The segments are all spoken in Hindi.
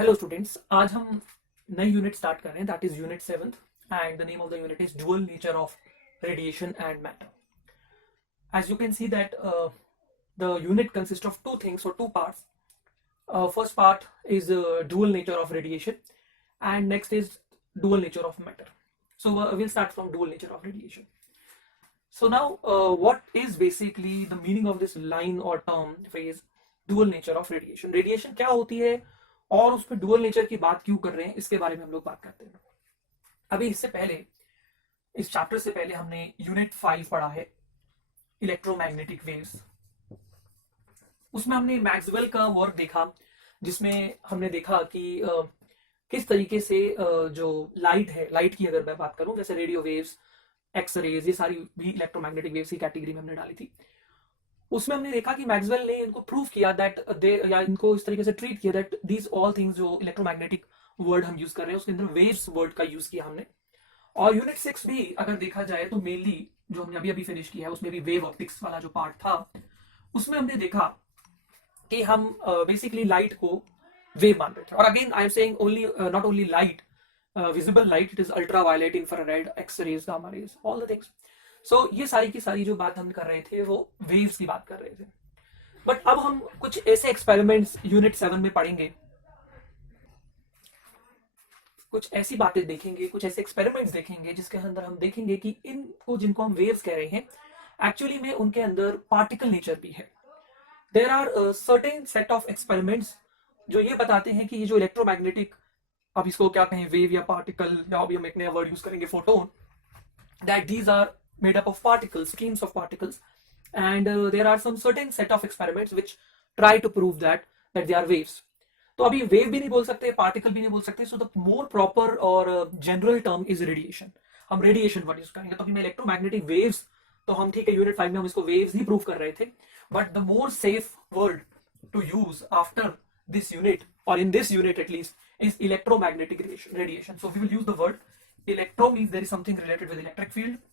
हेलो स्टूडेंट्स, आज हम नई यूनिट स्टार्ट कर रहे हैं that is unit 7th and the name of the unit is dual nature of radiation and matter. As you can see that the unit consists of two things or two parts. First part is dual nature of radiation and next is dual nature of matter. So we'll start from dual nature of radiation. So now what is basically the meaning of this line or term phrase dual nature of radiation? Radiation क्या होती है और उस पर डुअल नेचर की बात क्यों कर रहे हैं, इसके बारे में हम लोग बात करते हैं। अभी इससे पहले, इस चैप्टर से पहले हमने यूनिट 5 पढ़ा है, इलेक्ट्रोमैग्नेटिक वेव्स। उसमें हमने मैक्सवेल का वर्क देखा, जिसमें हमने देखा कि किस तरीके से जो लाइट है, लाइट की अगर मैं बात करूं, जैसे रेडियो वेव्स, एक्स रेज, ये सारी भी इलेक्ट्रोमैग्नेटिक वेव्स की कैटेगरी में हमने डाली थी। उसमें हमने देखा कि मैक्सवेल ने इनको प्रूव किया दैट दे, या इनको इस तरीके से ट्रीट किया दैट दीज ऑल थिंग्स, जो इलेक्ट्रोमैग्नेटिक वर्ड हम यूज कर रहे हैं उसके अंदर वेव्स वर्ड का यूज किया हमने। और यूनिट 6 भी अगर देखा जाए तो मेनली जो हमने अभी अभी फिनिश किया है उसमें भी वेव ऑप्टिक्स वाला जो पार्ट था, उसमें हमने देखा कि हम बेसिकली लाइट को वेव मान रहे थे। और again I am saying only not only light, visible light, it is ultra violet, infrared, x rays, gamma rays, all the things. So ये सारी की सारी जो बात हम कर रहे थे वो वेव्स की बात कर रहे थे। बट अब हम कुछ ऐसे एक्सपेरिमेंट्स यूनिट 7 में पढ़ेंगे, कुछ ऐसी बातें देखेंगे, कुछ ऐसे एक्सपेरिमेंट्स देखेंगे जिसके अंदर हम देखेंगे कि इनको, जिनको हम वेव्स कह रहे हैं, एक्चुअली में उनके अंदर पार्टिकल नेचर भी है। There are certain set of experiments जो ये बताते हैं कि ये जो इलेक्ट्रोमैग्नेटिक, अब इसको क्या कहें, वेव या पार्टिकल, या अभी हम एक नया वर्ड यूज करेंगे, photon, that these are made up of particles, streams of particles, and there are some certain set of experiments which try to prove that they are waves. तो अभी वेव भी नहीं बोल सकते, पार्टिकल भी नहीं बोल सकते, सो द मोर प्रॉपर और जनरल टर्म इज रेडिएशन। हम रेडिएशन वर्ड यूज करेंगे। तो अभी मैं इलेक्ट्रोमैग्नेटिक वेव्स, तो हम ठीक है यूनिट 5 में हम इसको वेव्स ही प्रूव कर रहे थे, but the more safe word to use after this unit, और in this unit at least, is electromagnetic radiation. So we will use the word electro, means there is something related with electric field.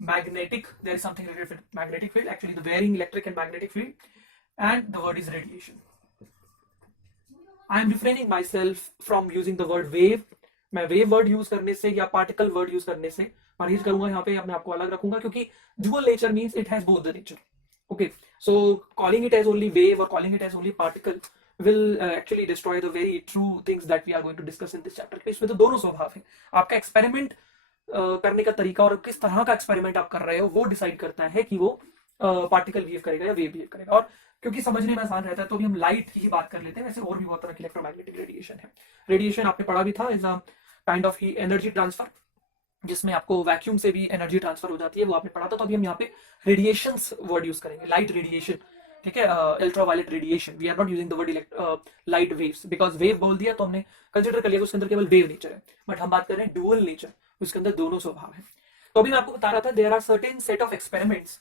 Magnetic, there is something related with magnetic field, actually the varying electric and magnetic field, and the word is radiation. I am refraining myself from using the word wave. मैं wave word use करने से या particle word use करने से परहेज करूंगा, यहाँ पे अपने आपको अलग रखूंगा, क्योंकि dual nature means it has both the nature. Okay, so calling it as only wave or calling it as only particle will actually destroy the very true things that we are going to discuss in this chapter. इसमें तो दोनों स्वभाव है। आपका एक्सपेरिमेंट करने का तरीका और किस तरह का एक्सपेरिमेंट आप कर रहे हो वो डिसाइड करता है कि वो पार्टिकल बिहेव करेगा या वेव बिहेव करेगा। और क्योंकि समझने में आसान रहता है तो भी हम लाइट की ही बात कर लेते हैं। वैसे और भी बहुत तरह की इलेक्ट्रोमैग्नेटिक रेडिएशन है। रेडिएशन आपने पढ़ा भी था, is a kind of he energy transfer, जिसमें आपको वैक्यूम से भी एनर्जी ट्रांसफर हो जाती है, वो आपने पढ़ा था। तो अभी हम यहाँ पे रेडिएशंस वर्ड यूज करेंगे, लाइट रेडिएशन, ठीक है, ultraviolet radiation. We are not using the word light waves, because wave बोल दिया तो हमने कंसिडर कर लिया उसके अंदर केवल वेव नेचर है, बट हम बात कर रहे हैं डुअल नेचर, उसके अंदर दोनों स्वभाव है। तो अभी मैं आपको बता रहा था, there are certain set of experiments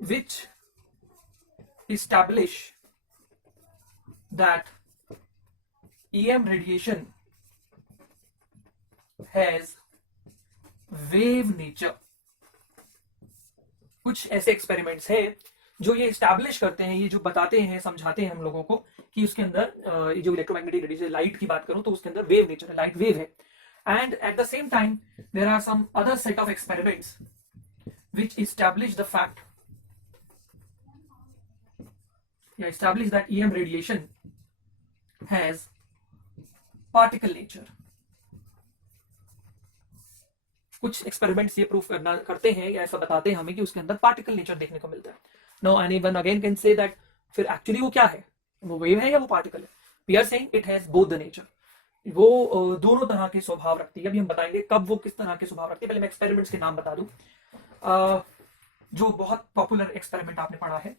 which establish that EM radiation has wave nature. कुछ ऐसे एक्सपेरिमेंट्स हैं जो ये एस्टैब्लिश करते हैं, ये जो बताते हैं, समझाते हैं हम लोगों को कि उसके अंदर ये जो इलेक्ट्रोमैग्नेटिक रेडिएशन, लाइट की बात करूं तो उसके अंदर वेव नेचर है, लाइट वेव है। And at the same time there are some other set of experiments which establish the fact, establish that EM radiation has particle nature. कुछ एक्सपेरिमेंट्स ये प्रूफ करते हैं या ऐसा बताते हैं हमें कि उसके अंदर पार्टिकल नेचर देखने को मिलता है। Now anyone again can say that फिर एक्चुअली वो क्या है, वो वेव है या वो पार्टिकल है? We are saying it has both the nature, वो दोनों तरह के स्वभाव रखती है। अभी हम बताएंगे कब वो किस तरह के स्वभाव रखती है। पहले मैं एक्सपेरिमेंट्स के नाम बता दूं। जो बहुत पॉपुलर एक्सपेरिमेंट आपने पढ़ा है,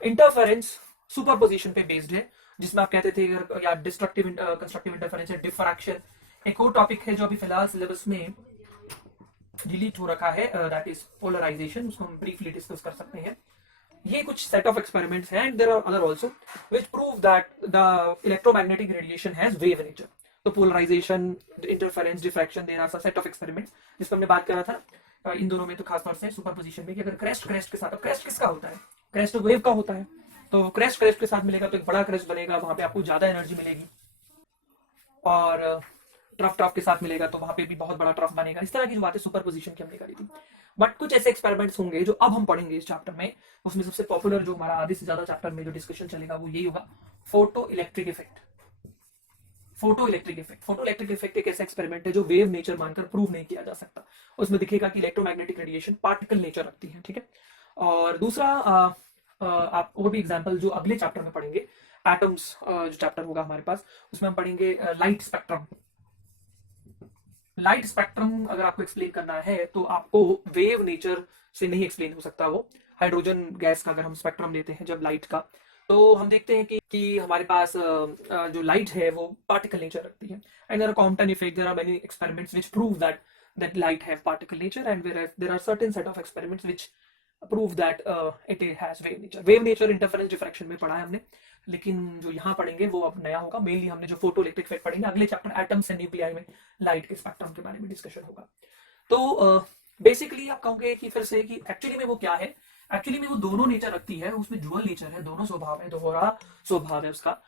इंटरफेरेंस सुपरपोजिशन पे बेस्ड है, जिसमें आप कहते थे या डिस्ट्रक्टिव कंस्ट्रक्टिव इंटरफेरेंस है, डिफ्रैक्शन। एक और टॉपिक है जो अभी फिलहाल सिलेबस में डिलीट हो रखा है, दैट इज पोलराइजेशन, उसको हम ब्रीफली डिस्कस कर सकते हैं। ये कुछ सेट ऑफ एक्सपेरिमेंट्स हैं, and there are other also which prove that the electromagnetic radiation has wave nature. तो polarisation, interference, diffraction, there are some set of experiments जिस पर हमने बात करा था। इन दोनों में तो खासतौर से सुपरपोजिशन में कि अगर क्रेस्ट क्रेस्ट के साथ, अब क्रेस्ट किसका होता है, क्रेस्ट वेव का होता है, तो क्रेस्ट क्रेस्ट के साथ मिलेगा तो एक बड़ा क्रेस्ट बनेगा, वहां पे आपको ज्यादा एनर्जी मिलेगी, और ट्रफ ट्रफ के साथ मिलेगा तो वहां पे भी बहुत बड़ा ट्रफ बनेगा। इस तरह की जो बातें सुपरपोजिशन की हमने करी थी। बट कुछ ऐसे एक्सपेरिमेंट्स होंगे जो अब हम पढ़ेंगे इस चैप्टर में, उसमें सबसे पॉपुलर जो हमारा आधे से ज्यादा चैप्टर में जो डिस्कशन चलेगा वो यही होगा, photo electric effect. Photo electric effect, photo electric effect एक ऐसा एक्सपेरिमेंट है जो वेव नेचर मानकर प्रूव नहीं किया जा सकता। उसमें दिखेगा कि इलेक्ट्रोमैग्नेटिक रेडिएशन पार्टिकल नेचर रखती है, ठीक है। और दूसरा आप वो भी एग्जांपल जो अगले चैप्टर में पढ़ेंगे, एटम्स जो चैप्टर होगा हमारे पास, उसमें हम पढ़ेंगे लाइट स्पेक्ट्रम। लाइट स्पेक्ट्रम अगर आपको एक्सप्लेन करना है तो आपको वेव नेचर से नहीं एक्सप्लेन हो सकता। वो हाइड्रोजन गैस का अगर हम स्पेक्ट्रम लेते हैं जब लाइट का, तो हम देखते हैं कि हमारे पास जो लाइट है वो पार्टिकल नेचर रखती है। And there are Compton effect, there are many experiments which prove that light have particle nature, and there are certain set of experiments which prove that it has wave nature. Wave nature interference diffraction में पढ़ा है हमने, लेकिन जो यहाँ पढ़ेंगे वो अब नया होगा। मेनली हमने जो फोटो इलेक्ट्रिक इफेक्ट पढ़ेंगे अगले चैप्टर एटम्स एंड न्यूक्लियाई में लाइट के स्पेक्ट्रम के बारे में डिस्कशन होगा। तो बेसिकली आप कहोगे कि फिर से कि एक्चुअली में वो क्या है, एक्चुअली में वो दोनों नेचर रखती है, उसमें डुअल नेचर है, दोनों स्वभाव है, दोहरा स्वभाव है उसका।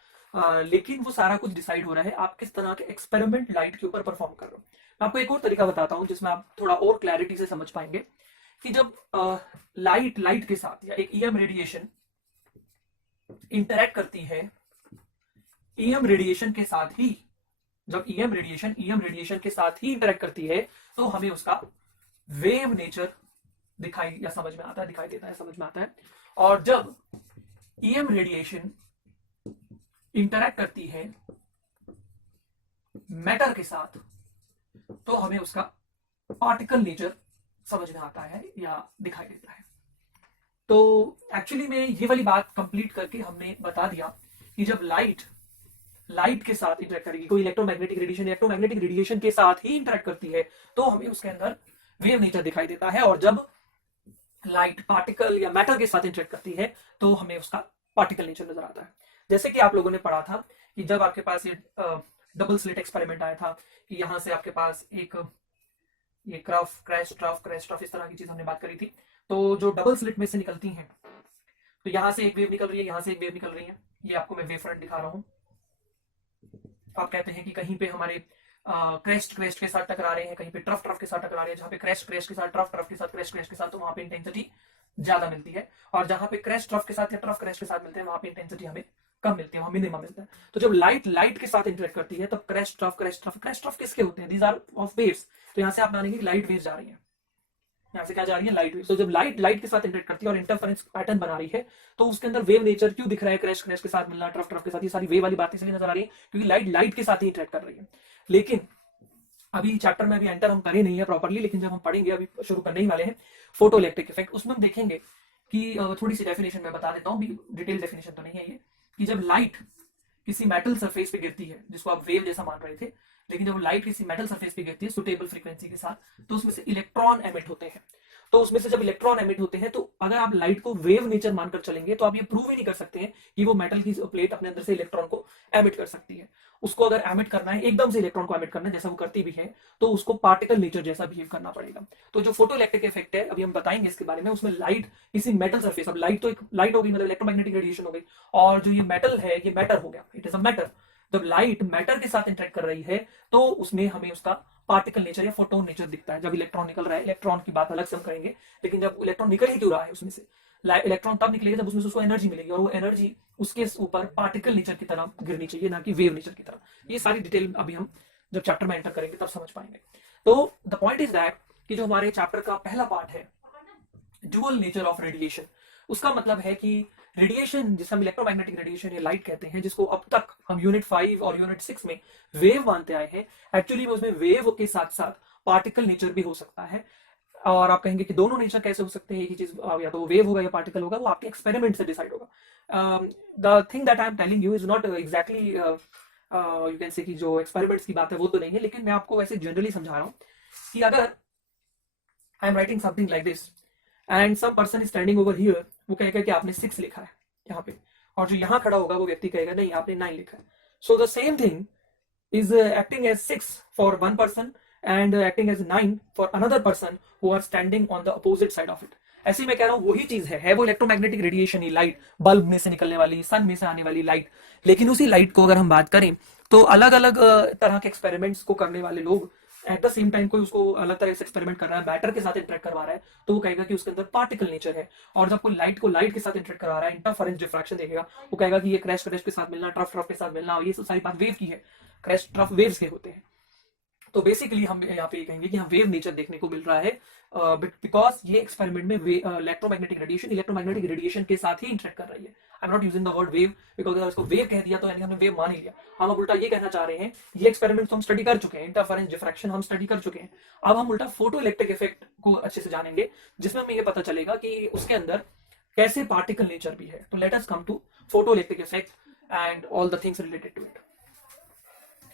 लेकिन वो सारा कुछ डिसाइड हो रहा है आप किस तरह के एक्सपेरिमेंट लाइट के ऊपर परफॉर्म कर रहे हो। मैं आपको एक और तरीका बताता हूँ जिसमें आप थोड़ा और क्लैरिटी से समझ पाएंगे कि जब लाइट के साथ या एक ईएम रेडिएशन इंटरैक्ट करती है, ईएम रेडिएशन के साथ ही, जब ईएम रेडिएशन के साथ ही इंटरैक्ट करती है तो हमें उसका वेव नेचर दिखाई या समझ में आता है, दिखाई देता है, समझ में आता है। और जब ईएम रेडिएशन इंटरैक्ट करती है मैटर के साथ तो हमें उसका पार्टिकल नेचर समझ में आता है या दिखाई देता है। तो एक्चुअली में ये वाली बात कंप्लीट करके हमने बता दिया कि जब लाइट के साथ इंटरैक्ट करेगी, कोई इलेक्ट्रोमैग्नेटिक रेडिएशन के साथ ही इंटरैक्ट करती है तो हमें उसके अंदर वेव नेचर दिखाई देता है। और जब लाइट पार्टिकल या मैटर के साथ इंटरैक्ट करती है तो हमें उसका पार्टिकल नेचर नजर आता है। जैसे कि आप लोगों ने पढ़ा था कि जब आपके पास ये डबल स्लिट एक्सपेरिमेंट आया था कि यहां से आपके पास एक ये क्रैश ट्रफ इस तरह की चीज हमने बात करी थी। तो जो डबल स्लिट में से निकलती हैं, तो यहां से एक वेव निकल रही है, यहां से एक वेव निकल रही है। ये आपको मैं वेव फ्रंट दिखा रहा हूं। आप कहते हैं कि कहीं पे हमारे क्रेस्ट के साथ टकरा रहे हैं, कहीं पे ट्रफ के साथ टकरा रहे हैं। जहां पे क्रेस्ट के साथ ट्रफ के साथ क्रेस्ट के साथ, तो वहां पे इंटेंसिटी ज्यादा मिलती है। और जहां पे क्रेस्ट ट्रफ के साथ या ट्रफ क्रेस्ट के साथ मिलते हैं वहां पे इंटेंसिटी हमें कम मिलती है, वहां मिनिमम मिलता है। तो जब लाइट के साथ इंटरेक्ट करती है तब क्रेस्ट ट्रफ किसके होते हैं? These are of waves. तो यहां से आप मानेंगे लाइट वेव्स जा रही है, यहाँ से क्या जा रही है? Light wave. तो जब लाइट के साथ इंटरेक्ट करती है और इंटरफेरेंस पैटर्न बना रही है तो उसके अंदर वेव नेचर क्यों दिख रहा है? क्रेस्ट के साथ मिलना, ट्रफ के साथ, ये सारी वेव वाली बातें इसलिए नजर आ रही है क्योंकि लाइट के साथ ही इंटरेक्ट कर रही है। लेकिन अभी चैप्टर में अभी एंटर हम करे नहीं है प्रॉपर्ली, लेकिन जब हम पढ़ेंगे, अभी शुरू करने ही वाले हैं फोटो इलेक्ट्रिक इफेक्ट, उसमें हम देखेंगे कि थोड़ी सी डेफिनेशन मैं बता देता हूँ, डिटेल डेफिनेशन तो नहीं है ये, कि जब लाइट किसी मेटल सरफेस पे गिरती है जिसको आप वेव जैसा मान रहे थे, लेकिन जब लाइट किसी मेटल सरफेस पे गिरती है सुटेबल फ्रीक्वेंसी के साथ तो उसमें से इलेक्ट्रॉन एमिट होते हैं। तो उसमें से जब इलेक्ट्रॉन एमिट होते हैं तो अगर आप लाइट को वेव नेचर मानकर चलेंगे तो आप ये प्रूव ही नहीं कर सकते हैं कि वो मेटल की प्लेट अपने अंदर से इलेक्ट्रॉन को एमिट कर सकती है। उसको अगर एमिट करना है, एकदम से इलेक्ट्रॉन को एमिट करना है जैसा वो करती भी है, तो उसको पार्टिकल नेचर जैसा बिहेव करना पड़ेगा। तो जो फोटो इलेक्ट्रिक इफेक्ट है, अभी हम बताएंगे इसके बारे में, उसमें लाइट किसी मेटल सरफेस, अब लाइट तो एक लाइट हो गई, मतलब इलेक्ट्रोमैग्नेटिक रेडिएशन हो गई, और जो ये मेटल है ये मैटर हो गया, इट इज अ मैटर। जब लाइट मैटर के साथ इंटरेक्ट कर रही है तो उसमें हमें उसका पार्टिकल नेचर या फोटोन नेचर दिखता है। जब इलेक्ट्रॉन निकल रहा है, इलेक्ट्रॉन की बात अलग से हम करेंगे, लेकिन जब इलेक्ट्रॉन निकल ही क्यों रहा है उसमें से, इलेक्ट्रॉन तब निकलेगा जब उसमें से उसको एनर्जी मिलेगी, और वो एनर्जी उसके ऊपर पार्टिकल नेचर की तरह गिरनी चाहिए, ना कि वेव नेचर की तरह। ये सारी डिटेल अभी हम जब चैप्टर में एंटर करेंगे तब समझ पाएंगे। तो द पॉइंट इज दैट कि जो हमारे चैप्टर का पहला पार्ट है ड्यूअल नेचर ऑफ रेडिएशन, उसका मतलब है कि रेडिएशन जिसे हम इलेक्ट्रोमैग्नेटिक रेडिएशन या लाइट कहते हैं, जिसको अब तक हम यूनिट 5 और यूनिट 6 में वेव मानते आए हैं, एक्चुअली में उसमें वेव के साथ साथ पार्टिकल नेचर भी हो सकता है। और आप कहेंगे कि दोनों नेचर कैसे हो सकते हैं? एक ही चीज, या तो वेव होगा या पार्टिकल होगा, वो आपके एक्सपेरिमेंट से डिसाइड होगा। The thing that I am telling you is not exactly you can से कि जो एक्सपेरिमेंट्स की बात है वो तो नहीं है, लेकिन मैं आपको वैसे जनरली समझा रहा हूँ कि अगर I am writing something like this and some person is standing over here, वो कहेगा कि आपने 6 लिखा है यहाँ पे, और जो यहाँ खड़ा होगा वो व्यक्ति कहेगा नहीं आपने 9 लिखा है। So the same thing is acting as 6 for one person and acting as 9 for another person who are standing on the opposite side of it. ऐसे मैं कह रहा हूँ वही चीज है वो इलेक्ट्रोमैग्नेटिक रेडिएशन ही, लाइट, बल्ब में से निकलने वाली, सन में से आने वाली लाइट। लेकिन उसी लाइट को अगर हम बात करें तो अलग अलग तरह के एक्सपेरिमेंट्स को करने वाले लोग एट द सेम टाइम कोई उसको अलग तरह से एक्सपेरिमेंट कर रहा है, मैटर के साथ इंटरेक्ट करवा रहा है, तो वो कहेगा कि उसके अंदर पार्टिकल नेचर है। और जब कोई लाइट को लाइट के साथ इंटरेक्ट करवा रहा है, इंटरफेरेंस डिफ्रैक्शन देखेगा, वो कहेगा कि ये क्रैश क्रैश के साथ मिलना, ट्रफ ट्रफ के साथ मिलना, ये सब सारी बात वेव की है, क्रैश ट्रफ वेव्स के होते हैं। तो बेसिकली हम यहाँ पे कहेंगे कि हम वेव नेचर देखने को मिल रहा है बिकॉज ये एक्सपेरिमेंट में इलेक्ट्रोमैग्नेटिक रेडिएशन के साथ ही इंटरेक्ट कर रही है। I am not using the word wave because अगर इसको वेव कह दिया तो यानी हमने वेव मान ही लिया। हम अब उल्टा ये कहना चाह रहे हैं, ये एक्सपेरिमेंट तो हम स्टडी कर चुके हैं, इंटरफेरेंस डिफ्रैक्शन हम स्टडी कर चुके हैं, अब हम उल्टा फोटो इलेक्ट्रिक इफेक्ट को अच्छे से जानेंगे, जिसमें हमें ये पता चलेगा कि उसके अंदर कैसे पार्टिकल नेचर भी है। तो let us come to photo electric effect and all the things related to it.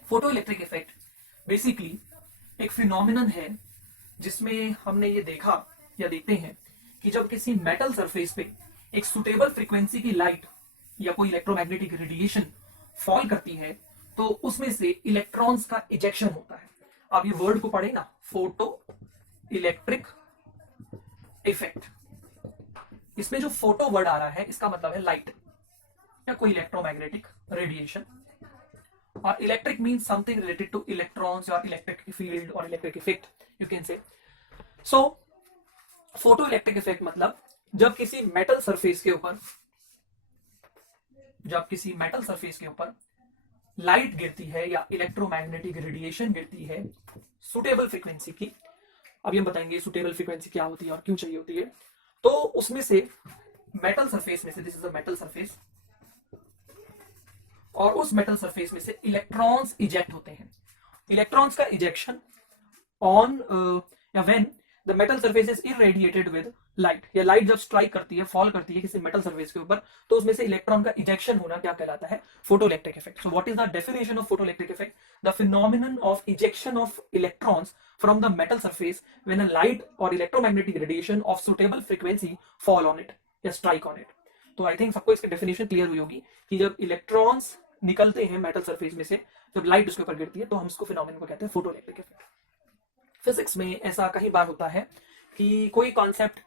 Photo electric effect basically एक फिनोमिनन है जिसमें हमने ये देखा या देखते हैं कि जब किसी मेटल सरफेस पे एक सुटेबल फ्रीक्वेंसी की लाइट या कोई इलेक्ट्रोमैग्नेटिक रेडिएशन फॉल करती है तो उसमें से इलेक्ट्रॉन्स का इजेक्शन होता है। आप ये वर्ड को पढ़े ना, फोटो इलेक्ट्रिक इफेक्ट, इसमें जो फोटो वर्ड आ रहा है इसका मतलब है लाइट या कोई इलेक्ट्रोमैग्नेटिक रेडिएशन, और electric means something related two electrons और इलेक्ट्रिक फील्ड और इलेक्ट्रिक इफेक्ट यू कैन से। सो फोटो इलेक्ट्रिक इफेक्ट मतलब जब किसी मेटल सरफेस के ऊपर लाइट गिरती है या इलेक्ट्रोमैग्नेटिक रेडिएशन गिरती है सुटेबल फ्रीक्वेंसी की। अभी हम बताएंगे सुटेबल फ्रीक्वेंसी क्या होती है और क्यों चाहिए होती है। तो उसमें से मेटल सरफेस में से, this is a metal surface, और उस मेटल सरफेस में से इलेक्ट्रॉन्स इजेक्ट होते हैं। इलेक्ट्रॉन्स का इजेक्शन ऑन या when the metal surface is irradiated with light, या लाइट जब स्ट्राइक करती है, फॉल करती है किसी मेटल सरफेस के ऊपर, तो उसमें से इलेक्ट्रॉन का इजेक्शन होना क्या कहलाता है, photoelectric effect. So what is the definition of photoelectric effect? The phenomenon of ejection of electrons from the metal surface when a light or electromagnetic radiation of suitable frequency fall on it या strike on it। तो आई थिंक सबको इसकी डेफिनेशन क्लियर हुई होगी कि जब इलेक्ट्रॉन्स निकलते हैं मेटल सरफेस में से, जब लाइट उसके ऊपर गिरती है, तो हम इसको फिनोमेनन को कहते हैं फोटोइलेक्ट्रिक इफेक्ट। फिजिक्स में ऐसा कई बार होता है कि कोई कॉन्सेप्ट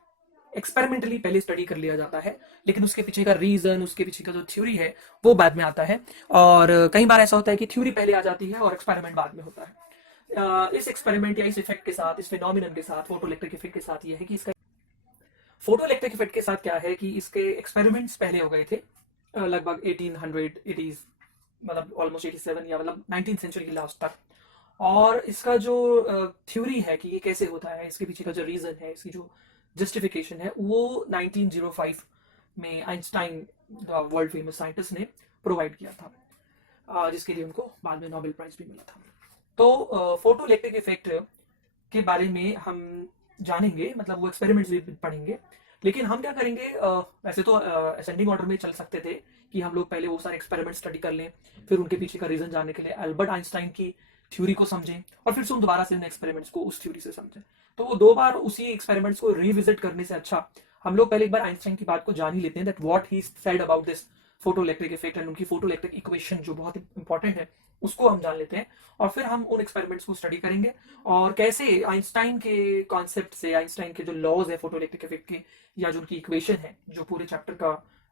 एक्सपेरिमेंटली पहले स्टडी कर लिया जाता है, लेकिन उसके पीछे का रीजन, उसके पीछे का जो थ्योरी है वो बाद में आता है। और कई बार ऐसा होता है कि थ्योरी पहले आ जाती है और एक्सपेरिमेंट बाद में होता है। इस एक्सपेरिमेंट या इस इफेक्ट के साथ, इस फिनोमिनन के साथ, फोटोइलेक्ट्रिक इफेक्ट के साथ ये है कि इसका फोटोइलेक्ट्रिक इफेक्ट के साथ क्या है कि इसके एक्सपेरिमेंट्स पहले हो गए थे लगभग 1880s, मतलब ऑलमोस्ट 87 या मतलब 19th सेंचुरी की लास्ट तक। और इसका जो थ्योरी है कि ये कैसे होता है, इसके पीछे का जो रीजन है, इसकी जो जस्टिफिकेशन है, वो 1905 में आइंस्टाइन वर्ल्ड फेमस साइंटिस्ट ने प्रोवाइड किया था, जिसके लिए उनको बाद में नोबेल प्राइज भी मिला था। तो फोटोइलेक्ट्रिक इफेक्ट के बारे में हम जानेंगे, मतलब वो एक्सपेरिमेंट्स भी पढ़ेंगे, लेकिन हम क्या करेंगे, वैसे तो असेंडिंग ऑर्डर में चल सकते थे कि हम लोग पहले वो सारे एक्सपेरिमेंट स्टडी कर लें, फिर उनके पीछे का रीजन जानने के लिए अल्बर्ट आइंस्टाइन की थ्योरी को समझें, और फिर से हम दोबारा से उन एक्सपेरिमेंट्स को उस थ्योरी से समझें। तो वो दो बार उसी एक्सपेरिमेंट्स को रिविजिट करने से अच्छा हम लोग पहले एक बार आइंस्टाइन की बात को जान ही लेते हैं, that what he said about this photoelectric effect, and उनकी फोटोइलेक्ट्रिक इक्वेशन जो बहुत इंपॉर्टेंट है उसको हम जान लेते हैं, और फिर हम उन एक्सपेरिमेंट्स को स्टडी करेंगे और कैसे आइंस्टाइन के कॉन्सेप्ट से, आइंस्टाइन के जो लॉज है फोटोइलेक्ट्रिक इफेक्ट के, या जो उनकी इक्वेशन है, जो पूरे चैप्टर का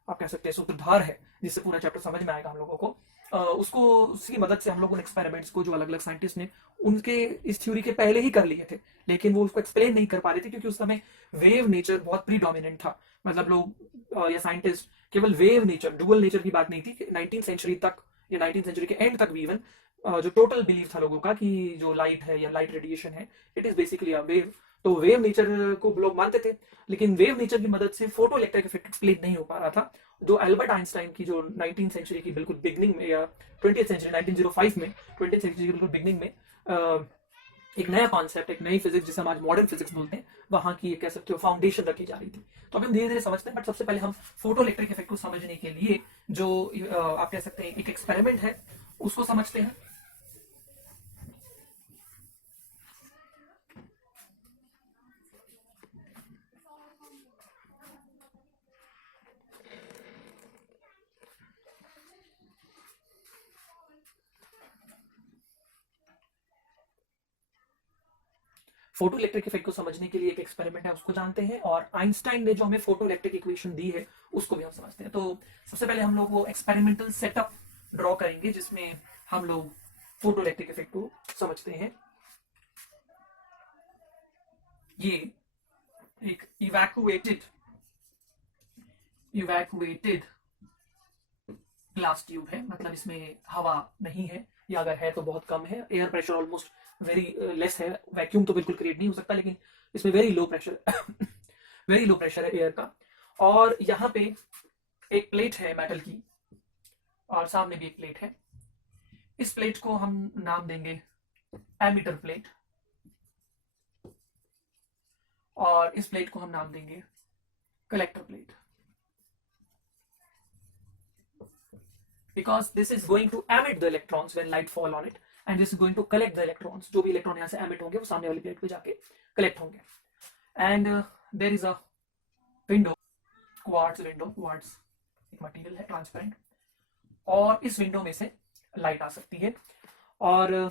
आप कह सकते हैं सूत्रधार है, जिससे पूरा चैप्टर समझ में आएगा हम लोगों को, उसको उसकी मदद से हम लोग उन एक्सपेरिमेंट्स को जो अलग अलग साइंटिस्ट ने उनके इस थ्योरी के पहले ही कर लिए थे, लेकिन वो उसको एक्सप्लेन नहीं कर पा रहे थे क्योंकि उस समय वेव नेचर बहुत प्रीडोमिनेंट था। मतलब लोग या साइंटिस्ट केवल वेव नेचर, डुअल नेचर की बात नहीं थी। 19th सेंचुरी तक या 19th सेंचुरी के एंड तक भी इवन जो टोटल बिलीव था लोगों का कि जो लाइट है या लाइट रेडिएशन है, it is basically a wave. तो वेव नेचर को लोग मानते थे, लेकिन वेव नेचर की मदद से फोटो इलेक्ट्रिक इफेक्ट एक्सप्लेन नहीं हो पा रहा था। जो अल्बर्ट आइंस्टाइन की जो 19th सेंचुरी की बिल्कुल बिगनिंग में, या 20th सेंचुरी 1905 में, 20th सेंचुरी की बिल्कुल बिगनिंग में एक नया कॉन्सेप्ट, एक नई फिजिक्स जिसे हम आज मॉडर्न फिजिक्स बोलते हैं, वहां की कह सकते हो फाउंडेशन रखी जा रही थी। तो अभी हम धीरे धीरे समझते हैं, बट सबसे पहले हम फोटो इलेक्ट्रिक इफेक्ट को समझने के लिए जो आप कह सकते हैं एक एक्सपेरिमेंट है उसको समझते हैं। फोटो इलेक्ट्रिक इफेक्ट को समझने के लिए एक एक्सपेरिमेंट है, उसको जानते हैं, और आइंस्टाइन ने जो हमें फोटो इलेक्ट्रिक इक्वेशन दी है उसको भी हम समझते हैं। तो सबसे पहले हम लोग वो एक्सपेरिमेंटल सेटअप ड्रॉ करेंगे जिसमें हम लोग फोटो इलेक्ट्रिक इफेक्ट को समझते हैं। ये एक इवैक्यूएटेड ग्लास ट्यूब है, मतलब इसमें हवा नहीं है, या अगर है तो बहुत कम है। Air pressure almost very less है, वैक्यूम तो बिल्कुल क्रिएट नहीं हो सकता, लेकिन इसमें very low pressure very low pressure है एयर का। और यहाँ पे एक प्लेट है मेटल की, और सामने भी एक प्लेट है। इस प्लेट को हम नाम देंगे एमीटर प्लेट, और इस प्लेट को हम नाम देंगे collector plate, because this is going to emit the electrons when light fall on it, and this is going to collect the electrons। जो भी इलेक्ट्रॉन यहाँ से emit होंगे वो सामने वाली प्लेट पे जाके कलेक्ट होंगे। and there is a window, quartz window, quartz एक मटेरियल है ट्रांसपेरेंट, और इस विंडो में से लाइट आ सकती है। और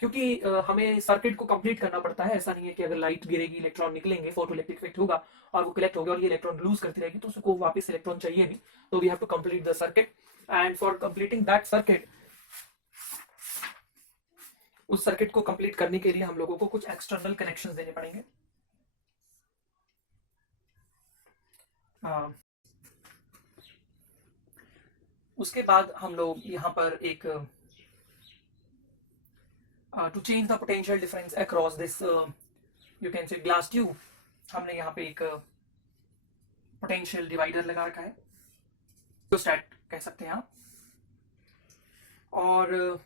क्योंकि हमें सर्किट को कंप्लीट करना पड़ता है, ऐसा नहीं है कि अगर लाइट गिरेगी इलेक्ट्रॉन निकलेंगे, फोटो इलेक्ट्रिक इफेक्ट होगा और वो कलेक्ट होगा और ये इलेक्ट्रॉन लूज करती रहेगी, तो उसको वापस इलेक्ट्रॉन चाहिए नहीं, तो we have to complete the circuit. And for completing that circuit, उस सर्किट को कंप्लीट करने के लिए हम लोगों को कुछ एक्सटर्नल कनेक्शंस देने पड़ेंगे। उसके बाद हम लोग यहाँ पर एक to change the potential difference across this you can say glass tube, हमने यहाँ पे एक पोटेंशियल डिवाइडर लगा रखा है, रियोस्टैट कह सकते हैं आप। और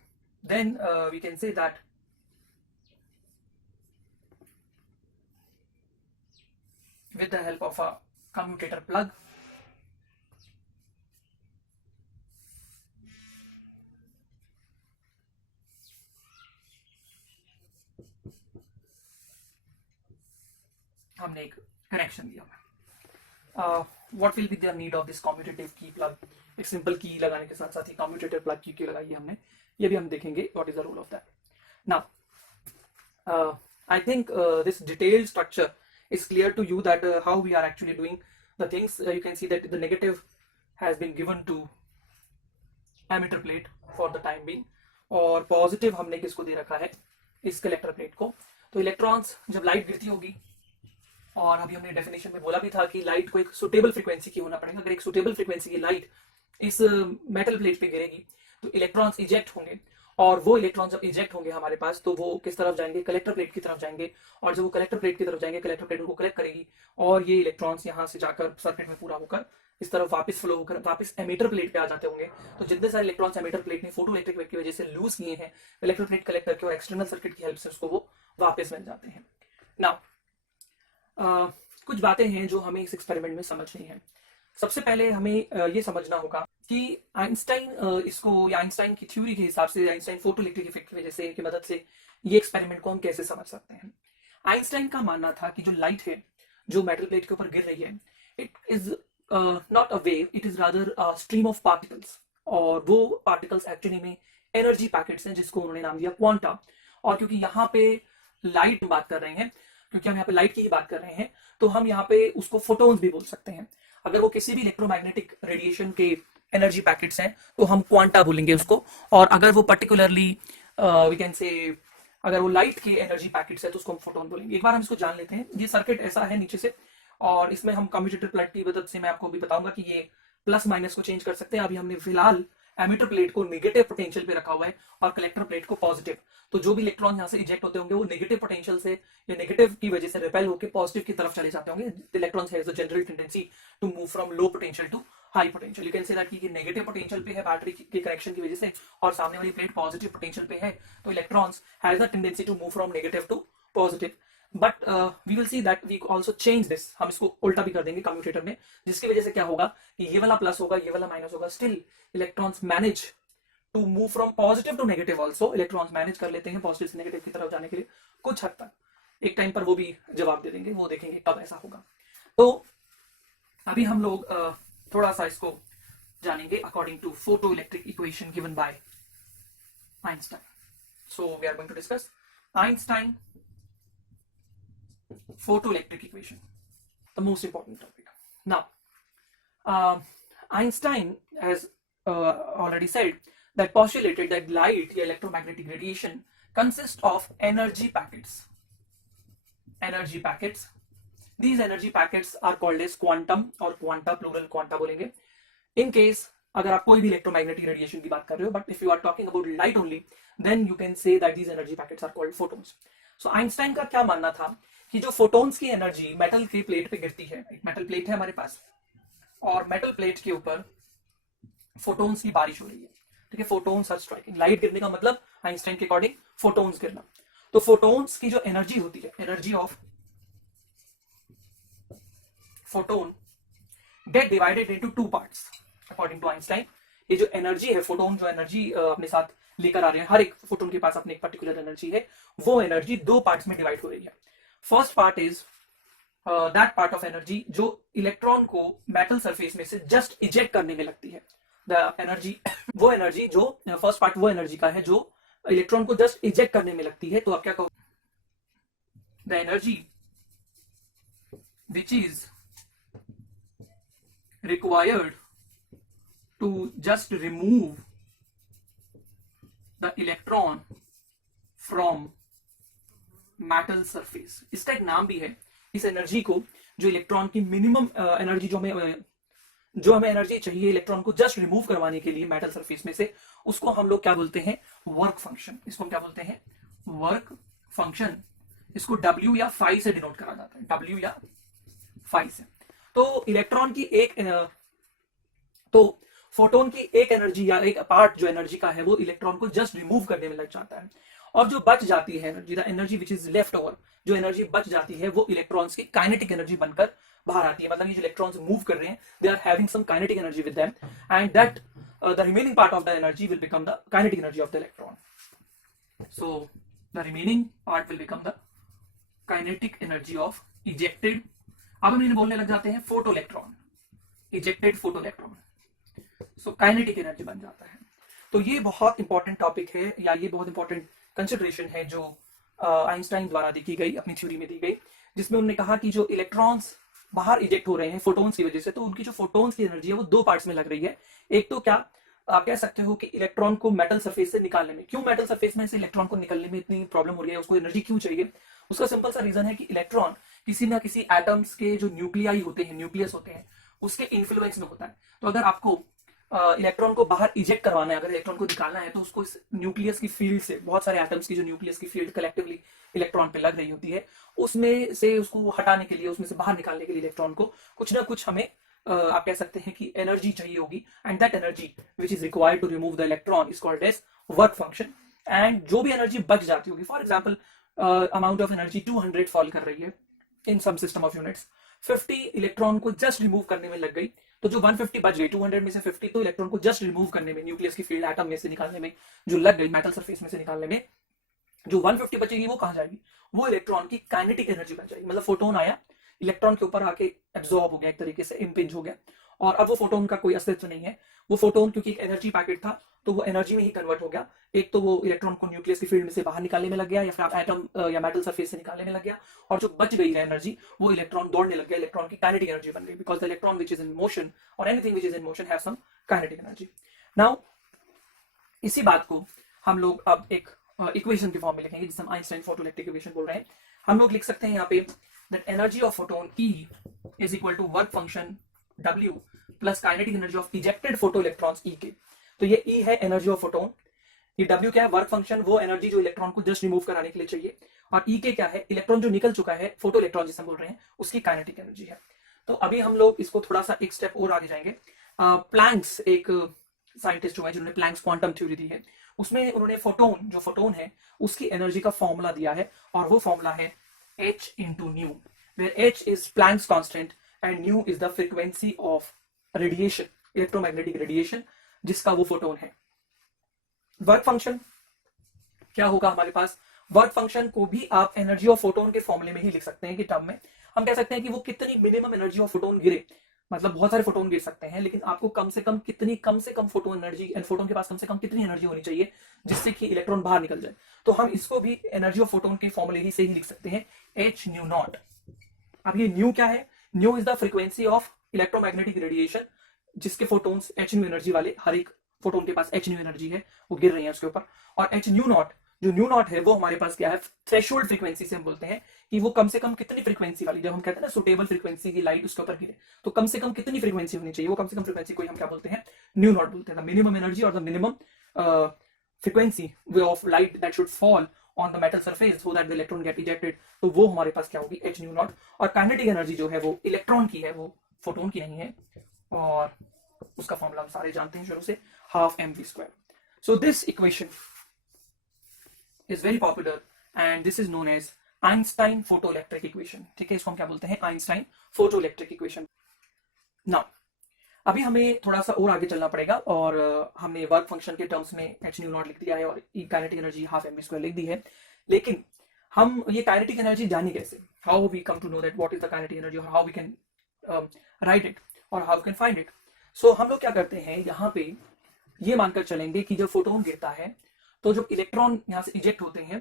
then we can say that with the help of a commutator plug, हमने एक कनेक्शन दिया हुआ। What will be the need of this commutative की प्लग? एक सिंपल की लगाने के साथ साथ ही कम्यूटेटर प्लग की क्यों लगाई है हमने, ये भी हम देखेंगे what is the role of that. Now I think this detailed structure is clear to you that how we are actually doing the things. You can see that the negative has been given to emitter plate for the time being, और पॉजिटिव हमने किसको दे रखा है, इस कलेक्टर प्लेट को। तो इलेक्ट्रॉन्स जब लाइट गिरती होगी, और अभी हमने डेफिनेशन में बोला भी था कि लाइट को एक सुटेबल फ्रीक्वेंसी की होना पड़ेगा। अगर एक सुटेबल फ्रीक्वेंसी की लाइट इस मेटल प्लेट पे गिरेगी तो इलेक्ट्रॉन्स इजेक्ट होंगे, और वो इलेक्ट्रॉन जब इजेक्ट होंगे हमारे पास तो वो किस तरफ जाएंगे, कलेक्टर प्लेट की तरफ जाएंगे। और जब वो कलेक्टर प्लेट की तरफ जाएंगे, कलेक्टर प्लेट उनको कलेक्ट करेगी, और ये इलेक्ट्रॉन्स यहाँ से जाकर सर्किट में पूरा होकर इस तरफ वापस फ्लो होकर वापस एमीटर प्लेट पे आ जाते होंगे। तो जितने सारे इलेक्ट्रॉन्स एमीटर प्लेट ने फोटो इलेक्ट्रिक इफेक्ट की वजह से लूज किए हैं, इलेक्ट्रिक प्लेट कलेक्ट करके और एक्सटर्नल सर्किट की हेल्प से उसको वो वापस मिल जाते हैं। नाउ कुछ बातें हैं जो हमें इस एक्सपेरिमेंट में समझनी है। सबसे पहले हमें ये समझना होगा कि आइंस्टाइन इसको, या आइंस्टाइन की थ्योरी के हिसाब से, आइंस्टाइन फोटो इलेक्ट्रिक इफेक्ट की वजह से की मदद से ये एक्सपेरिमेंट को हम कैसे समझ सकते हैं। आइंस्टाइन का मानना था कि जो लाइट है जो मेटल प्लेट के ऊपर गिर रही है, it is not a wave, it is rather a stream of particles, और वो पार्टिकल्स एक्चुअली में एनर्जी पैकेट्स हैं जिसको उन्होंने नाम दिया क्वांटा। और क्योंकि यहाँ पे लाइट बात कर रहे हैं, क्योंकि हम यहाँ पे लाइट की ही बात कर रहे हैं, तो हम यहाँ पे उसको फोटोन्स भी बोल सकते हैं। अगर वो किसी भी इलेक्ट्रोमैग्नेटिक रेडिएशन के एनर्जी पैकेट्स हैं तो हम क्वांटा बोलेंगे उसको, और अगर वो पर्टिकुलरली वी कैन से अगर वो लाइट के एनर्जी पैकेट्स है तो उसको हम फोटोन बोलेंगे। एक बार हम इसको जान लेते हैं। ये सर्किट ऐसा है नीचे से, और इसमें हम कम्यूटेटर प्लग की मदद से मैं आपको भी बताऊंगा कि ये प्लस माइनस को चेंज कर सकते हैं। अभी हमने फिलहाल एमिटर प्लेट को नेगेटिव पोटेंशियल पे रखा हुआ है और कलेक्टर प्लेट को पॉजिटिव। तो जो भी इलेक्ट्रॉन यहाँ से इजेक्ट होते होंगे वो नेगेटिव पोटेंशियल से या नेगेटिव की वजह से रिपेल होकर पॉजिटिव की तरफ चले जाते होंगे। Electrons has a general tendency to move from low potential to high potential. You can say that कि नेगेटिव पोटेंशियल पे है बैटरी के कनेक्शन की वजह से, और सामने वाली प्लेट पॉजिटिव पोटेंशियल पे है, तो electrons has a tendency to move from negative to positive. But we will see that we also change this, हम इसको उल्टा भी कर देंगे कम्यूटेटर में, जिसकी वजह से क्या होगा कि ये वाला प्लस होगा, ये वाला माइनस होगा, still electrons manage to move from positive to negative. Also electrons manage कर लेते हैं पॉजिटिव से नेगेटिव की तरफ जाने के लिए कुछ हद तक। एक टाइम पर वो भी जवाब दे देंगे, वो देखेंगे कब ऐसा होगा। तो अभी हम लोग थोड़ा सा इसको जानेंगे according to photo electric equation given by Einstein. So we are going to discuss Einstein photoelectric equation, the most important topic. Now, Einstein has already said that postulated that light, electromagnetic radiation, consists of energy packets. Energy packets. These energy packets are called as quantum or quanta, plural quanta बोलेंगे. In case अगर आप कोई भी electromagnetic radiation की बात कर रहे हो, but if you are talking about light only, then you can say that these energy packets are called photons. So Einstein का क्या मानना था कि जो photons की energy metal की प्लेट पे गिरती है, एक metal plate है हमारे पास और metal plate के ऊपर photons की बारिश हो रही है, ठीक है. photons are striking. लाइट गिरने का मतलब आइंस्टाइन के अकॉर्डिंग photons गिरना. तो photons की जो एनर्जी होती है, energy of photon get divided into two parts according to Einstein. ये जो एनर्जी है, फोटोन जो एनर्जी अपने साथ लेकर आ रहे हैं, हर एक फोटोन के पास अपने एक पर्टिकुलर एनर्जी है, वो एनर्जी दो पार्ट्स में डिवाइड हो रही है. First part is that part of energy जो इलेक्ट्रॉन को मेटल सरफेस में से जस्ट इजेक्ट करने में लगती है. द एनर्जी, वो एनर्जी जो फर्स्ट पार्ट वो एनर्जी का है जो इलेक्ट्रॉन को जस्ट इजेक्ट करने में लगती है. तो आप क्या कहो, the energy which is required to just remove the electron from metal surface. इसका एक नाम भी है. इस एनर्जी को, जो इलेक्ट्रॉन की मिनिमम एनर्जी जो हमें एनर्जी चाहिए इलेक्ट्रॉन को जस्ट रिमूव करवाने के लिए मेटल सरफेस में से, उसको हम लोग क्या बोलते हैं, वर्क फंक्शन. इसको हम क्या बोलते हैं, वर्क फंक्शन. इसको W या फाई से डिनोट करा जाता है, W या फाई से. तो इलेक्ट्रॉन की एक तो फोटोन की एक एनर्जी या एक पार्ट जो एनर्जी का है वो इलेक्ट्रॉन को जस्ट रिमूव करने में लग जाता है, और जो बच जाती है energy, the energy which is left over, जो एनर्जी बच जाती है वो इलेक्ट्रॉन्स की काइनेटिक एनर्जी बनकर बाहर आती है. मतलब ये जो इलेक्ट्रॉन्स मूव कर रहे हैं, they are having some kinetic energy with them, and that the remaining part of the energy will become the kinetic energy of the electron. So the remaining part will become the kinetic energy of ejected. अब हम इन्हें बोलने लग जाते हैं photo electron, ejected photo electron. So kinetic energy बन जाता है. तो ये बहुत इंपॉर्टेंट टॉपिक है, या ये बहुत इंपॉर्टेंट कंसिडरेशन है जो आइंस्टाइन द्वारा देखी गई, अपनी थ्योरी में दी गई, जिसमें उन्होंने कहा कि जो इलेक्ट्रॉन्स बाहर इजेक्ट हो रहे हैं फोटोन्स की वजह से, तो उनकी जो फोटोन्स की एनर्जी है वो दो पार्ट्स में लग रही है. एक तो क्या आप कह सकते हो कि इलेक्ट्रॉन को मेटल सरफेस से निकालने में, क्यों मेटल सरफेस में से इलेक्ट्रॉन को निकलने में इतनी प्रॉब्लम हो रही है, उसको एनर्जी क्यों चाहिए, उसका सिंपल सा रीजन है कि इलेक्ट्रॉन किसी ना किसी एटम्स के जो न्यूक्लियाई होते हैं, न्यूक्लियस होते हैं, उसके इन्फ्लुएंस में होता है. तो अगर आपको इलेक्ट्रॉन को बाहर इजेक्ट करवाना है, अगर इलेक्ट्रॉन को निकालना है, तो उसको इस न्यूक्लियस की फील्ड से, बहुत सारे एटम्स की जो न्यूक्लियस की फील्ड कलेक्टिवली इलेक्ट्रॉन पे लग रही होती है, उसमें से उसको हटाने के लिए, उसमें से बाहर निकालने के लिए इलेक्ट्रॉन को कुछ ना कुछ हमें आप कह सकते हैं कि एनर्जी चाहिए होगी, and that energy which is required to remove the electron is called as work function. And जो भी एनर्जी बच जाती होगी, for example amount of energy 200 fall कर रही है in some system of units, 50 electron को जस्ट रिमूव करने में लग गई, तो जो 150 बच गई, 200 में से 50 तो इलेक्ट्रॉन को जस्ट रिमूव करने में, न्यूक्लियस की फील्ड एटम में से निकालने में जो लग गई, मेटल सरफेस में से निकालने में, जो 150 बचेगी वो कहां जाएगी, वो इलेक्ट्रॉन की काइनेटिक एनर्जी बन जाएगी. मतलब फोटोन आया, इलेक्ट्रॉन के ऊपर आके एब्जॉर्ब हो गया, एक तरीके से इम्पिंज हो गया, और अब वो फोटोन का कोई अस्तित्व नहीं है. वो फोटोन क्योंकि एक एनर्जी पैकेट था, तो वो एनर्जी में ही कन्वर्ट हो गया. एक तो वो इलेक्ट्रॉन को न्यूक्लियस की फील्ड में से बाहर निकालने में लग गया, या फिर आप एटम या मेटल सरफेस से निकालने में लग गया, और जो बच गई है एनर्जी वो इलेक्ट्रॉन दौड़ने लग गया, इलेक्ट्रॉन की काइनेटिक एनर्जी बन गई, because the electron which is in motion और anything which is in motion have some kinetic energy. Now इसी बात को हम लोग अब एक इक्वेशन के फॉर्म में लिखेंगे, जिसे हम आइंस्टाइन फोटोइलेक्ट्रिक इक्वेशन बोल रहे हैं. हम लोग लिख सकते हैं यहाँ पे that energy of photon E is equal to work function W plus kinetic energy of ejected photo electrons E K. तो ये E है एनर्जी ऑफ फोटोन, ये W क्या है, वर्क फंक्शन, वो एनर्जी जो इलेक्ट्रॉन को जस्ट रिमूव कराने के लिए चाहिए, और E के क्या है, इलेक्ट्रॉन जो निकल चुका है, फोटो इलेक्ट्रॉन जिसे हम बोल रहे हैं, उसकी काइनेटिक एनर्जी है. तो अभी हम लोग इसको थोड़ा सा एक स्टेप और आगे जाएंगे. प्लैंक्स एक साइंटिस्ट हुआ है जिन्होंने प्लैंक्स क्वांटम थ्योरी दी है, उसमें उन्होंने फोटोन, जो फोटोन है, उसकी एनर्जी का फॉर्मूला दिया है, और वो फॉर्मूला है h into nu, where h is Planck's constant and nu is the frequency of radiation, electromagnetic radiation, जिसका वो फोटोन है. वर्क फंक्शन क्या होगा हमारे पास, वर्क फंक्शन को भी आप एनर्जी ऑफ फोटोन के फॉर्मूले में ही लिख सकते हैं, कि टर्म में हम कह सकते हैं कि वो कितनी मिनिमम एनर्जी ऑफ फोटोन गिरे, मतलब बहुत सारे फोटोन गिर सकते हैं, लेकिन आपको कम से कम फोटोन एनर्जी, एंड फोटोन के पास कम से कम कितनी एनर्जी होनी चाहिए जिससे कि इलेक्ट्रॉन बाहर निकल जाए. तो हम इसको भी एनर्जी ऑफ फोटोन के फॉर्मूले ही से ही लिख सकते हैं, h nu नॉट, अब ये न्यू क्या है? New is the frequency of electromagnetic radiation, जिसके फोटोन्स एच न्यू एनर्जी वाले, हर एक फोटोन के पास एच न्यू एनर्जी है, वो गिर रही है उसके ऊपर। और एच न्यू नॉट, जो न्यू नॉट है वो हमारे पास क्या है? थ्रेशोल्ड फ्रीक्वेंसी से हम बोलते हैं कि वो कम से कम कितनी फ्रीक्वेंसी वाली, जब हम कहते हैं ना सुटेबल फ्रीक्वेंसी की लाइट उसके ऊपर गिरे, तो कम से कम कितनी फ्रीक्वेंसी होनी चाहिए, वो कम से कम फ्रीक्वेंसी को हम क्या बोलते हैं? न्यू नॉट बोलते हैं। मिनिमम एनर्जी और the minimum frequency of light that should fall on the metal surface so that the electron get ejected, तो वो हमारे पास क्या होगी? H nu naught. और काइनेटिक एनर्जी जो है वो इलेक्ट्रॉन की है, वो फोटोन की नहीं है, और उसका फॉर्मूला हम सारे जानते हैं शुरू से, half mv²। So this equation is very popular and this is known as Einstein photoelectric equation। ठीक है, इसको हम क्या बोलते हैं? Einstein photoelectric equation। नाउ अभी हमें थोड़ा सा और आगे चलना पड़ेगा, और हमने वर्क फंक्शन के टर्म्स में एच न्यू नॉट लिख दिया है और काइनेटिक एनर्जी हाफ mv² लिख दी है, लेकिन हम ये काइनेटिक एनर्जी जाने कैसे? How we come to know that what is the kinetic energy, और how we can write it, और how we can find it. So हम लोग क्या करते हैं, यहाँ पे ये मानकर चलेंगे कि जब फोटोन गिरता है तो जब इलेक्ट्रॉन यहाँ से इजेक्ट होते हैं,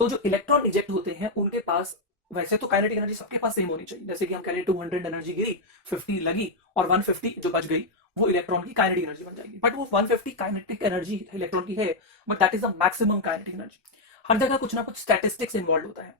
तो जो इलेक्ट्रॉन इजेक्ट होते हैं उनके पास, वैसे तो काइनेटिक एनर्जी सबके पास सेम होनी चाहिए, जैसे कि हम कह रहे हैं 200 एनर्जी गिरी, 50 लगी, और 150 जो बच गई वो इलेक्ट्रॉन की काइनेटिक एनर्जी बन जाएगी। बट वो 150 काइनेटिक एनर्जी इलेक्ट्रॉन की है, but that is the maximum kinetic energy. हर जगह कुछ ना कुछ स्टैटिस्टिक्स इन्वॉल्व होता है।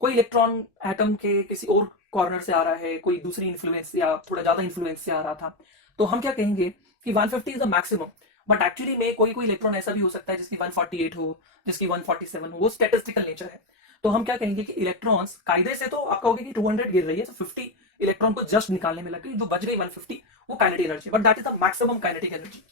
कोई इलेक्ट्रॉन एटम के किसी और कॉर्नर से आ रहा है, कोई दूसरी इन्फ्लुएंस या थोड़ा ज्यादा इन्फ्लुएंस से आ रहा था, तो हम क्या कहेंगे कि 150 is the maximum. But actually में कोई कोई इलेक्ट्रॉन ऐसा भी हो सकता है जिसकी 148 हो, जिसकी 147 हो, वो स्टैटिस्टिकल नेचर है। तो हम क्या कहेंगे कि इलेक्ट्रॉन्स कायदे से तो आप कहोगे कि 200 गिर रही है, तो 50 इलेक्ट्रॉन को जस्ट निकालने में लगे, जो बच गई 150 वो kinetic energy, but that is the maximum kinetic energy.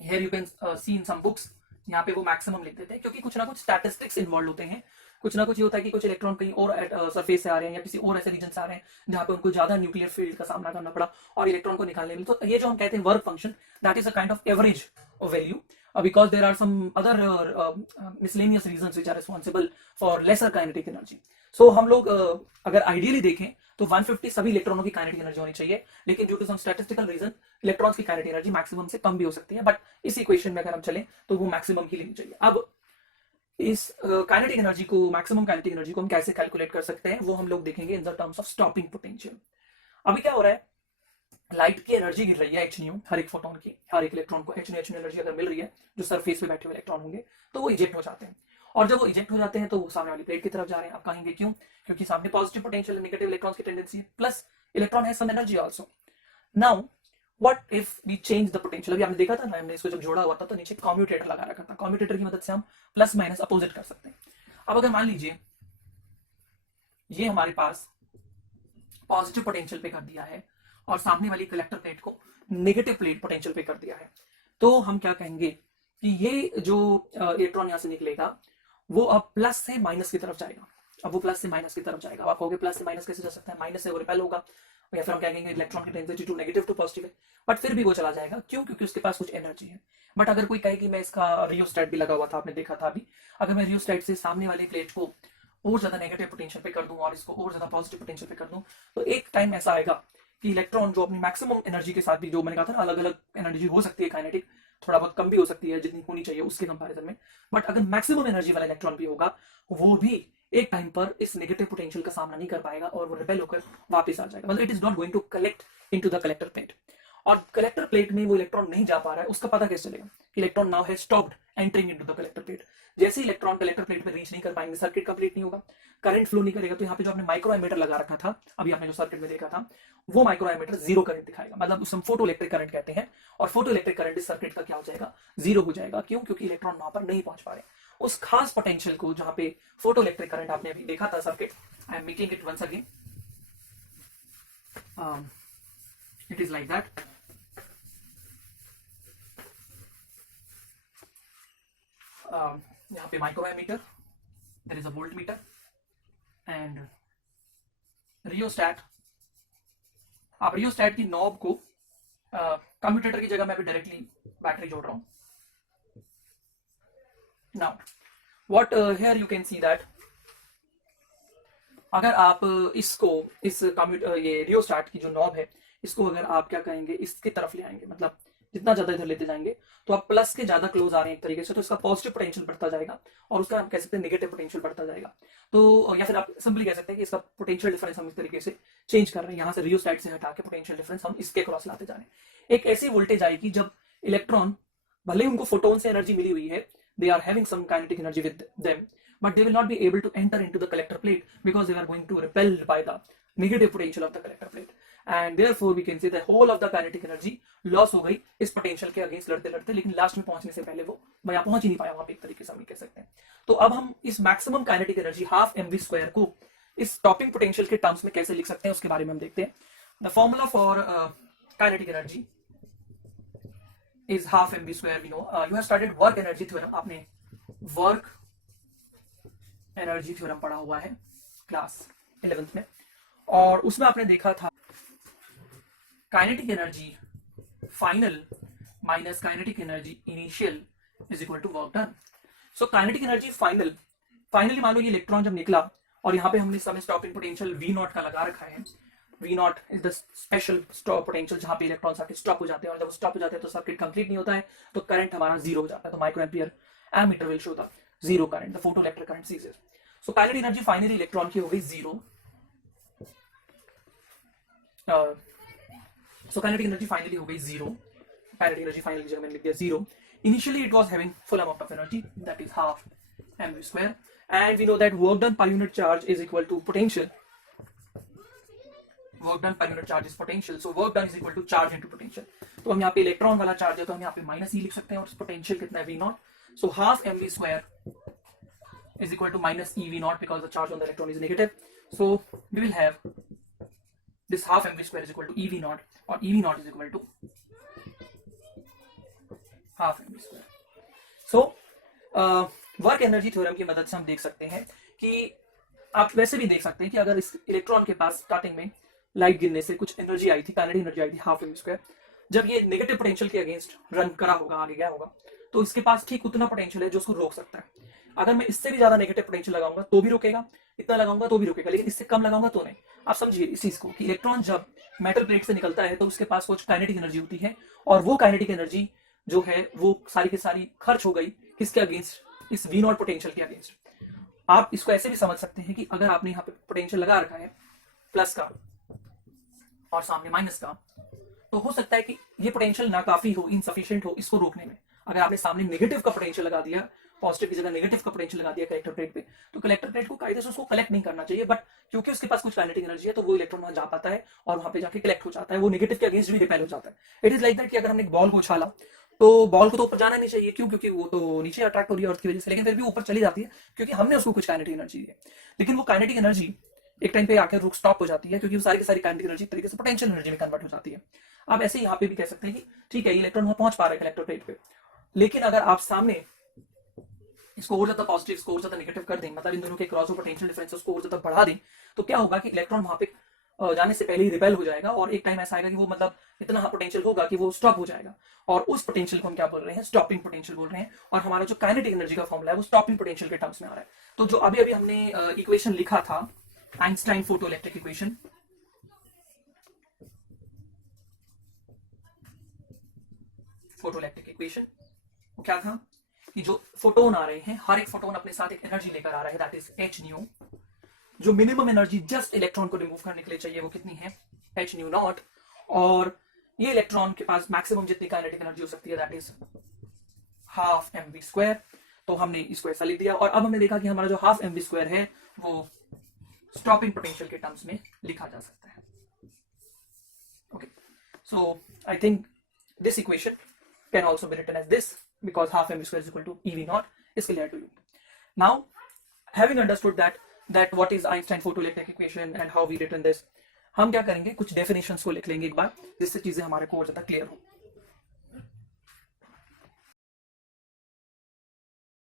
Here you can see in some books, यहाँ पे वो मैक्सिमम लिख देते हैं, क्योंकि कुछ ना कुछ स्टैटिस्टिक्स इन्वॉल्व होते हैं। कुछ ना कुछ ये होता है कि कुछ इलेक्ट्रॉन कहीं और सरफेस से आ रहे हैं या किसी और ऐसे रीजन से आ रहे हैं जहां पे उनको ज्यादा न्यूक्लियर फील्ड का सामना करना पड़ा और इलेक्ट्रॉन को निकालने में, तो ये जो हम कहते हैं work function, that is a kind of average value, because there are some other miscellaneous reasons which are responsible for lesser kinetic energy। so हम लोग अगर आइडियली देखें तो 150 सभी इलेक्ट्रॉनों की काइनेटिक एनर्जी होनी चाहिए, लेकिन due to some statistical reason electrons की काइनेटिक एनर्जी मैक्सिमम से कम भी हो सकती है, बट इस इक्वेशन में अगर हम चलें तो वो मैक्सिमम ही लेनी चाहिए। अब इस काइनेटिक एनर्जी को, मैक्सिमम काइनेटिक एनर्जी को हम कैसे कैलकुलेट कर सकते हैं, वो हम लोग देखेंगे in the terms of stopping potential. अभी क्या हो रहा है, लाइट की एनर्जी गिर रही है एच न्यू, हर एक फोटोन की, हर एक इलेक्ट्रॉन को एच न्यू एनर्जी अगर मिल रही है, जो सरफेस पे बैठे हुए इलेक्ट्रॉन होंगे तो वो इजेक्ट हो जाते हैं, और जब वो इजेक्ट हो जाते हैं तो वो सामने वाली प्लेट की तरफ जा रहे हैं। आप कहेंगे क्यों? क्योंकि सामने पॉजिटिव पोटेंशियल, नेगेटिव इलेक्ट्रॉन्स की tendency, plus electron has some energy also. Now what if we change the potential? अभी आपने देखा था ना, हमने इसको जब जोड़ा हुआ था तो नीचे कम्यूटेटर लगा रखा था, कम्यूटेटर की मदद से हम प्लस माइनस अपोजिट कर सकते हैं। अब अगर मान लीजिए ये हमारे पास पॉजिटिव पोटेंशियल पे कर दिया है और सामने वाली कलेक्टर प्लेट को नेगेटिव प्लेट पोटेंशियल पे कर दिया है, तो हम क्या कहेंगे कि ये जो इलेक्ट्रॉन यहां से निकलेगा वो अब प्लस से माइनस की तरफ जाएगा। अब वो प्लस से माइनस की तरफ जाएगा, आप कहोगे प्लस से माइनस कैसे जा सकता है? माइनस से वो रिपेल होगा, या फिर हम क्या कहेंगे इलेक्ट्रॉन की density to negative to positive है, बट फिर भी वो चला जाएगा। क्यों? क्योंकि उसके पास कुछ एनर्जी है। बट अगर कोई कहे कि मैं इसका रियोस्टैट भी लगा हुआ था, आपने देखा था अभी, अगर मैं रियोस्टैट से सामने वाली प्लेट को और ज्यादा नेगेटिव पोटेंशियल पे कर दूं और इसको और ज्यादा पॉजिटिव पोटेंशियल पे कर दूं, तो एक टाइम ऐसा आएगा कि इलेक्ट्रॉन जो अपनी मैक्सिमम एनर्जी के साथ भी, जो मैंने कहा था ना अलग अलग एनर्जी हो सकती है काइनेटिक, थोड़ा बहुत कम भी हो सकती है जितनी होनी चाहिए उसके कंपैरिजन में, बट अगर मैक्सिमम एनर्जी वाला इलेक्ट्रॉन भी होगा, वो भी एक टाइम पर इस नेगेटिव पोटेंशियल का सामना नहीं कर पाएगा और वो रिपेल होकर वापस आ जाएगा। मतलब it is not going to collect into the collector plate, और कलेक्टर प्लेट में वो इलेक्ट्रॉन नहीं जा पा रहा है, उसका पता कैसे चलेगा? Electron now has stopped entering into the collector plate. जैसे इलेक्ट्रॉन कलेक्टर प्लेट पे रीच नहीं कर पाएंगे, सर्किट कंप्लीट नहीं होगा, करंट फ्लो नहीं करेगा, तो यहाँ पे जो आपने माइक्रो एमीटर लगा रखा था, अभी आपने जो सर्किट में देखा था, वो माइक्रो एमीटर जीरो करंट दिखाएगा, मतलब उसे हम फोटो इलेक्ट्रिक करंट कहते हैं, और फोटो इलेक्ट्रिक करंट इस सर्किट का क्या हो जाएगा? जीरो हो जाएगा। क्यों? क्योंकि इलेक्ट्रॉन वहां पर नहीं पहुंच पा रहे उस खास पोटेंशियल को जहां पे फोटो इलेक्ट्रिक करंट आपने अभी देखा था circuit. I am making it once again, it is like that. यहाँ पे micrometer, there is a voltmeter and rheostat. आप रियोस्टैट की नॉब को कम्यूटेटर की जगह मैं भी डायरेक्टली बैटरी जोड़ रहा हूं। Now what here you can see that अगर आप इसको, इस ये रियोस्टैट की जो नॉब है, इसको अगर आप क्या कहेंगे इसकी तरफ ले आएंगे, मतलब जितना ज्यादा इधर लेते जाएंगे तो आप प्लस के ज्यादा क्लोज आ रहे हैं एक तरीके से, तो इसका पॉजिटिव पोटेंशियल बढ़ता जाएगा और उसका हम कह सकते हैं नेगेटिव पोटेंशियल बढ़ता जाएगा। तो या फिर आप सिंपली कह सकते हैं कि इसका पोटेंशियल डिफरेंस हम इस तरीके से चेंज कर रहे हैं, यहाँ से रियोस्टैट से हटा के पोटेंशियल डिफरेंस हम इसके क्रॉस लाते जा रहे हैं। एक ऐसी वोल्टेज आएगी जब इलेक्ट्रॉन, भले ही उनको फोटोन से एनर्जी मिली हुई है, they are having some kinetic energy with them, but they will not be able to enter into the collector plate because they are going to repelled by the negative potential of the collector plate, and therefore we can say the whole of the kinetic energy loss हो गई इस पोटेंशियल के अगेंस्ट लड़ते लड़ते, लेकिन लास्ट में पहुंचने से पहले वो वहां पहुंच ही नहीं पाया, वहां पे एक तरीके से हम कह सकते हैं। तो अब हम इस maximum kinetic energy half mv square को इस स्टॉपिंग पोटेंशियल के टर्म्स में कैसे लिख सकते हैं उसके बारे में हम देखते हैं। The formula for kinetic energy is half mv square. We know you have studied work energy theorem, आपने work energy theorem पढ़ा हुआ है क्लास 11th में, और उसमें आपने देखा था kinetic energy final minus kinetic energy initial is equal to work done. So kinetic energy finally मान लो ये इलेक्ट्रॉन जब निकला और यहाँ पे हमने समय स्टॉपिंग पोटेंशियल वी नॉट का लगा रखा है। V naught is the special stop potential जहां पे इलेक्ट्रॉन सर्किट स्टॉप हो जाते हैं, और जब स्टॉप हो जाते हैं तो सर्किट कंप्लीट नहीं होता है, तो करंट हमारा जीरो हो जाता है, तो microampere ammeter will show the zero current, the photoelectric current ceases. So kinetic energy finally electron की हो गई zero. So kinetic energy finally हो गई जीरो, काइनेटिक एनर्जी फाइनली की जगह मैंने लिख दिया zero. Initially it was having full amount of energy that is half mv square, and we know that work done per unit charge is equal to potential, work done per unit charge is potential, so work done is equal to charge into potential. तो हम यहाँ पे इलेक्ट्रॉन वाला चार्ज है तो हम यहाँ पे माइनस ई लिख सकते हैं, और पोटेंशियल कितना है V naught, so half mv square is equal to minus e V naught because the charge on the electron is negative. So we will have this half mv square is equal to e V naught, और e V naught is equal to half mv square. So work energy theorem की मदद से हम देख सकते हैं कि आप वैसे भी देख सकते हैं कि अगर इस इलेक्ट्रॉन के पास स्टार्टिंग में लाइट गिरने से कुछ एनर्जी आई थी, काइनेटिक एनर्जी आई थी हाफ mv स्क्वायर, जब ये नेगेटिव पोटेंशियल के अगेंस्ट रन करा होगा, आगे गया होगा, तो इसके पास ठीक उतना पोटेंशियल है जो उसको रोक सकता है। अगर मैं इससे भी ज्यादा नेगेटिव पोटेंशियल लगाऊंगा तो भी रुकेगा, इतना लगाऊंगा तो भी रुकेगा, लेकिन इससे कम लगाऊंगा तो नहीं। आप समझिए इस चीज को कि इलेक्ट्रॉन जब मेटल प्लेट से निकलता है तो उसके पास कुछ काइनेटिक एनर्जी होती है, और वो काइनेटिक एनर्जी जो है वो सारी की सारी खर्च हो गई किसके अगेंस्ट, इस वी नॉट पोटेंशियल के अगेंस्ट। आप इसको ऐसे भी समझ सकते हैं कि अगर आपने यहाँ पे पोटेंशियल लगा रखा है प्लस का और सामने माइनस का, तो हो सकता है कि ये पोटेंशियल ना काफी हो, इनसफिशिएंट हो इसको रोकने में। अगर आपने सामने नेगेटिव का पोटेंशियल लगा दिया, पॉजिटिव की जगह नेगेटिव का पोटेंशियल लगा दिया कलेक्टर प्लेट पे, तो कलेक्टर प्लेट को कायदे से उसको कलेक्ट नहीं करना चाहिए, बट क्योंकि उसके पास कुछ काइनेटिक एनर्जी है तो वो इलेक्ट्रॉन वहां जा पाता है और वहां पे जाके कलेक्ट हो जाता है, वो नेगेटिव के अगेंस्ट भी रिपेल हो जाता है। इट इज लाइक दैट कि अगर हमने एक बॉल को उछाला तो बॉल को तो ऊपर जाना नहीं चाहिए, क्यों, क्योंकि वो तो नीचे अट्रैक्ट हो रही है अर्थ की वजह से, लेकिन फिर भी ऊपर चली जाती है क्योंकि हमने उसको कुछ काइनेटिक एनर्जी दी है। लेकिन वो काइनेटिक एनर्जी एक टाइम पे आकर रुक स्टॉप हो जाती है, क्योंकि वो सारी की सारी काइनेटिक एनर्जी तरीके से पोटेंशियल एनर्जी में कन्वर्ट हो जाती है। आप ऐसे यहाँ पे भी कह सकते हैं कि ठीक है इलेक्ट्रॉन वहां पहुंच पा रहा है कलेक्टर प्लेट पे, लेकिन अगर आप सामने इसको और ज्यादा पॉजिटिव, इसको और ज्यादा नेगेटिव कर दें, मतलब इन दोनों के क्रॉस पोटेंशियल डिफरेंस उसको और ज्यादा बढ़ा दें, तो क्या होगा कि इलेक्ट्रॉन वहां पे जाने से पहले ही रिपेल हो जाएगा, और एक टाइम ऐसा आएगा कि वो मतलब इतना पोटेंशियल होगा कि वो स्टॉप हो जाएगा, और उस पोटेंशियल को हम क्या बोल रहे हैं, स्टॉपिंग पोटेंशियल बोल रहे हैं। और हमारा जो काइनेटिक एनर्जी का फॉर्मूला है वो स्टॉपिंग पोटेंशियल के टर्म्स में आ रहा है। तो जो अभी अभी हमने इक्वेशन लिखा था, Einstein photoelectric equation, photoelectric equation वो क्या था कि जो फोटोन आ रहे हैं, हर एक फोटोन अपने साथ एक एनर्जी लेकर आ रहा है, दैट इज एच न्यू। जो मिनिमम एनर्जी जस्ट इलेक्ट्रॉन को रिमूव करने के लिए चाहिए वो कितनी है, एच न्यू नॉट, और ये इलेक्ट्रॉन के पास मैक्सिमम जितनी काइनेटिक एनर्जी हो सकती है that is half mv square. तो हमने इसको ऐसा लिख दिया, और अब हमने देखा कि हमारा जो हाफ mv स्क्वायर है वो स्टॉपिंग पोटेंशियल के टर्म्स में लिखा जा सकता है। Okay, so I think this equation can also be written as this because half mv square is equal to ev naught is clear to you. Now, having understood that what is Einstein photoelectric equation and how we written this, हम क्या करेंगे, कुछ डेफिनेशंस को लिख लेंगे एक बार, जिससे चीजें हमारे को और ज्यादा क्लियर हो।